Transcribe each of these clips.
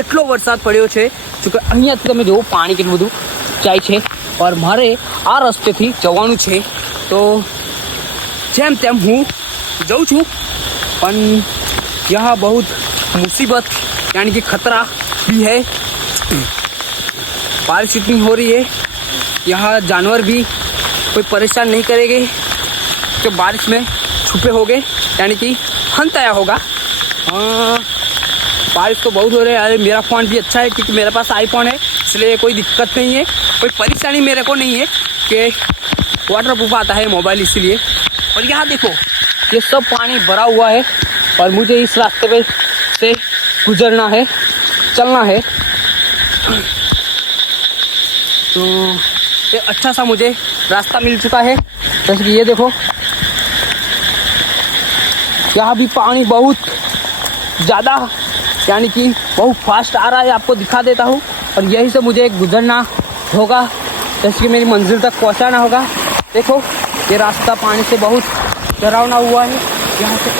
એટલો વરસાદ પડ્યો છે કે અહીંયાથી તમે જુઓ પાણી કેટલું બધું જાય છે. और મારે આ રસ્તેથી જવાનું છે તો જેમ તેમ હું जाऊँ છું પણ यहाँ बहुत मुसीबत यानी कि खतरा भी है. बारिश इतनी हो रही है यहाँ जानवर भी कोई परेशान नहीं करेंगे तो बारिश में छुपे होंगे यानी कि हंत आया होगा. बारिश तो बहुत हो रही है. अरे मेरा फ़ोन भी अच्छा है क्योंकि मेरे पास आईफोन है इसलिए कोई दिक्कत नहीं है, कोई परेशानी मेरे को नहीं है कि वाटर प्रूफ आता है मोबाइल इसलिए. और यहाँ देखो ये सब पानी भरा हुआ है और मुझे इस रास्ते पे से गुजरना है, चलना है. तो ये अच्छा सा मुझे रास्ता मिल चुका है. जैसे कि ये देखो यहाँ भी पानी बहुत ज़्यादा यानी कि बहुत फास्ट आ रहा है, आपको दिखा देता हूँ. और यहीं से मुझे गुजरना होगा जैसे कि मेरी मंजिल तक पहुँचाना होगा. देखो ये रास्ता पानी से बहुत डरावना हुआ है, यहाँ से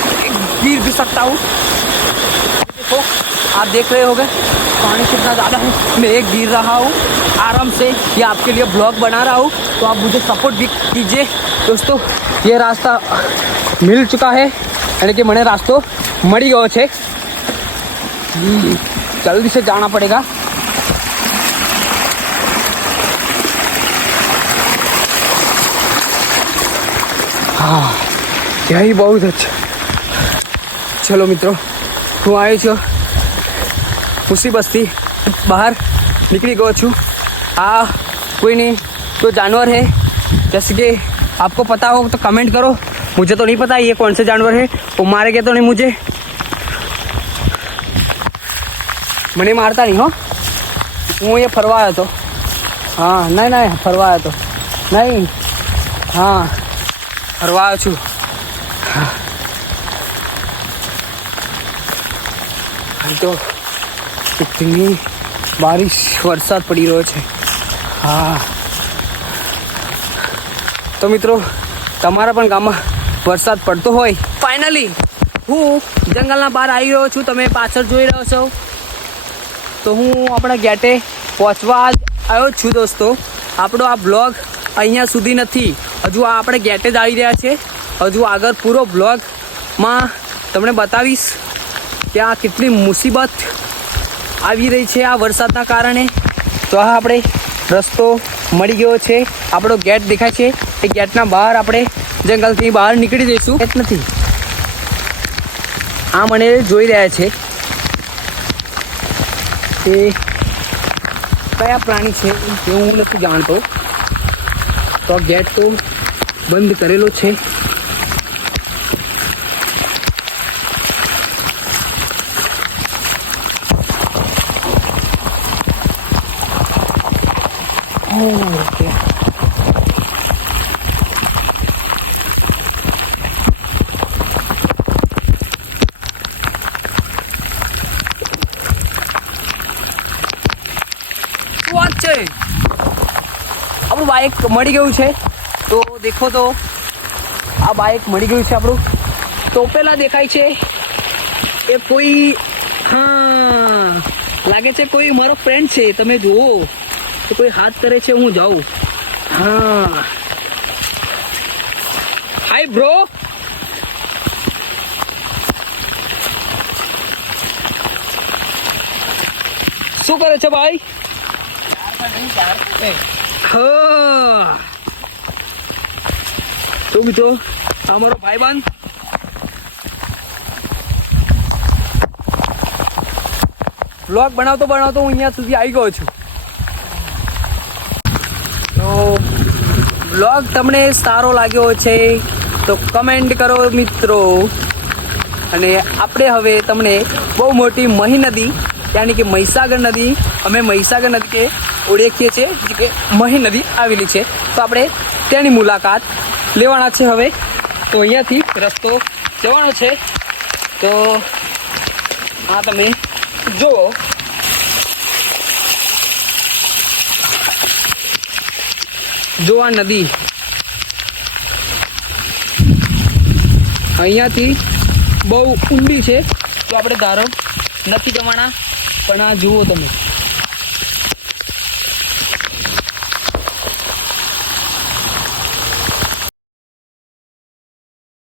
गिर भी सकता हूँ. देखो आप देख रहे होंगे पानी कितना ज़्यादा है, मैं एक गिर रहा हूँ आराम से. ये आपके लिए ब्लॉग बना रहा हूँ तो आप मुझे सपोर्ट भी कीजिए दोस्तों. ये रास्ता मिल चुका है यानी कि मैंने रास्ता मड़ी गयो है. जल्दी से जाना पड़ेगा. हाँ यही बहुत अच्छा. चलो मित्रों હું આવ્યો છું मुसीबत बाहर निकली गयो छूँ. कोई नहीं तो जानवर है जैसे कि आपको पता हो तो कमेंट करो. मुझे तो नहीं पता ये कौन से जानवर है, वो मारेंगे तो नहीं मुझे, મને મારતા નહીં હો. હું એ ફરવા આવ્યો હતો. હા નહીં ફરવા આવ્યો હતો નહીં. હા ફરવા આવ્યો છું. તો इतनी बारिश वरसाद पड़ी રહ્યો છે. હા તો મિત્રો તમારા પણ ગામમાં વરસાદ પડતો હોય. ફાઇનલી હું જંગલના બહાર આવી રહ્યો છું. તમે પાછળ જોઈ રહ્યો છો તો હું આપણા ગેટે પહોંચવા જ આવ્યો છું દોસ્તો. આપણો આ બ્લોગ અહીંયા સુધી નથી, હજુ આપણે ગેટે જ આવી રહ્યા છે. હજુ આગળ પૂરો બ્લોગમાં તમને બતાવીશ કે આ કેટલી મુસીબત આવી રહી છે આ વરસાદના કારણે. તો આ આપણે રસ્તો મળી ગયો છે, આપણો ગેટ દેખાય છે. એ ગેટના બહાર આપણે જંગલથી બહાર નીકળી જઈશું. ગેટ નથી, આ મને જોઈ રહ્યા છે. તે કયા પ્રાણી છે એ હું નથી જાણતો. તો ગેટ તો બંધ કરેલો છે. ઓકે વાત છે. આપણું બાઇક મળી ગયું છે. તો દેખો તો આ બાઇક મળી ગયું છે આપણું. તો પેલા દેખાય છે એ કોઈ, હા લાગે છે કોઈ મારો ફ્રેન્ડ છે. તમે જુઓ તો કોઈ હાથ કરે છે, હું જાઉં. હા હાય બ્રો. શું કરે છે ભાઈ? હા તો મિત્રો અમારો ભાઈબંધ વ્લોગ બનાવતો હું અહીંયા સુધી આવી ગયો છું. તો વ્લોગ તમને સારો લાગ્યો છે તો કમેન્ટ કરો મિત્રો. અને આપણે હવે તમને બહુ મોટી મહી નદી यानी कि મહીસાગર નદી, અમે મહીસાગર નદી કે ઓળખીએ છીએ કે મહી નદી આવેલી છે. તો આપણે તેની મુલાકાત લેવાના છે હવે. તો અહીંયાથી રસ્તો જવાનો છે. તો આ તમે જુઓ આ નદી અહીંયાથી બહુ ઊંડી છે. તો આપણે ધારો નથી જવાના. પણ આ જુઓ તમે